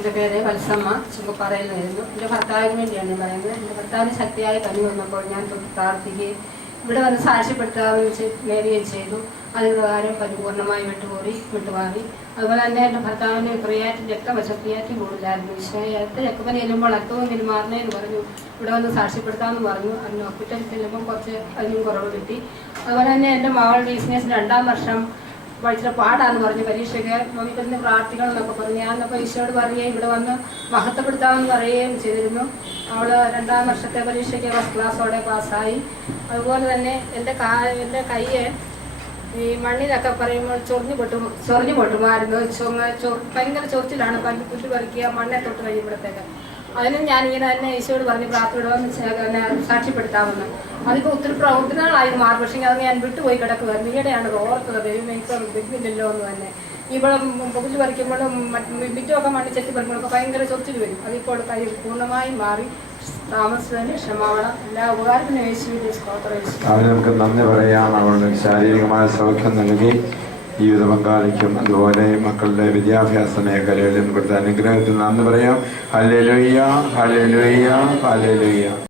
എൻ്റെ പേര് വത്സമ്മ ചുങ്കപ്പാറയിൽ നിന്നായിരുന്നു. എൻ്റെ ഭർത്താവിന് വേണ്ടിയാണ് പറയുന്നത്. എൻ്റെ ഭർത്താവിന് ശക്തിയായി പനി വന്നപ്പോൾ ഞാൻ പ്രാർത്ഥിക്കുകയും ഇവിടെ വന്ന് സാക്ഷ്യപ്പെടുത്താവുകയും നേരുകയും ചെയ്തു. അതിന് പ്രകാരം പരിപൂർണമായി വിട്ടുമാറി. അതുപോലെ തന്നെ എൻ്റെ ഭർത്താവിന് രക്തവശക്രിയാറ്റി കൂടുതലായിരുന്നു. ഈശോയത്തെ രക്തപ്പനി ചെല്ലുമ്പോൾ അല്പമെങ്കിലും മാറണേന്ന് പറഞ്ഞു. ഇവിടെ വന്ന് സാക്ഷ്യപ്പെടുത്താമെന്ന് പറഞ്ഞു. അതിന് ഹോസ്പിറ്റലിൽ ചെല്ലുമ്പോൾ അതിനും കുറവ് കിട്ടി. അതുപോലെ തന്നെ എൻ്റെ മകൾ ബിസിനസ് 2ാം വർഷം പഠിച്ചിട്ട് പാടാന്ന് പറഞ്ഞു. പരീക്ഷയ്ക്ക് നോക്കിയിരുന്ന് പ്രാർത്ഥിക്കണം എന്നൊക്കെ പറഞ്ഞു. ഞാനപ്പോൾ ഈശോയോട് പറയുകയും ഇവിടെ വന്ന് മഹത്വപ്പെടുത്താമെന്ന് പറയുകയും ചെയ്തിരുന്നു. അവൾ 2ാം വർഷത്തെ പരീക്ഷയ്ക്ക് ഫസ്റ്റ് ക്ലാസ്സോടെ പാസ്സായി. അതുപോലെ തന്നെ എൻ്റെ കയ്യെ ഈ മണ്ണിലൊക്കെ പറയുമ്പോൾ ചൊറിഞ്ഞു പൊട്ടുമായിരുന്നു. ഭയങ്കര ചൊറിച്ചിലാണ്. പുല്ല് പറിക്കുക, മണ്ണെ തൊട്ട് കഴിയുമ്പോഴത്തേക്ക്. അതിനും ഞാനിങ്ങനെ തന്നെ ഈശോയോട് പറഞ്ഞ് പ്രാർത്ഥനയോടെ സാക്ഷ്യപ്പെടുത്താമെന്ന്. അതിപ്പോൾ ഒത്തിരി നാളായി മാറി. പക്ഷേ അത് ഞാൻ വിട്ടുപോയി കിടക്കുകയായിരുന്നു. ഈയിടെയാണ് ഓർത്തത്. ദൈവമേക്കും വരുന്നില്ലല്ലോ എന്ന് തന്നെ. ഇവിടെ പുല്ല് പറിക്കുമ്പോഴും മിറ്റമൊക്കെ മണ്ണ് ചെത്തി പറിക്കുമ്പോഴൊക്കെ ഭയങ്കര ചൊറിച്ചിൽ വരും. അതിപ്പോൾ കൈ പൂർണ്ണമായും മാറി. താമസത്തിന് ക്ഷമാവണം. എല്ലാ ഉപകാരത്തിനും യേശുവിന്റെ സ്തോത്രം. അവന് നമുക്ക് നന്ദി പറയാം. അവരുടെ ശാരീരികമായ സൗഖ്യം നൽകി ജീവിത പങ്കാളിക്കും അതുപോലെ മക്കളുടെ വിദ്യാഭ്യാസ മേഖലകളിൽ ഇവിടുത്തെ അനുഗ്രഹത്തിന് നന്ദി പറയാം. Hallelujah, hallelujah, hallelujah.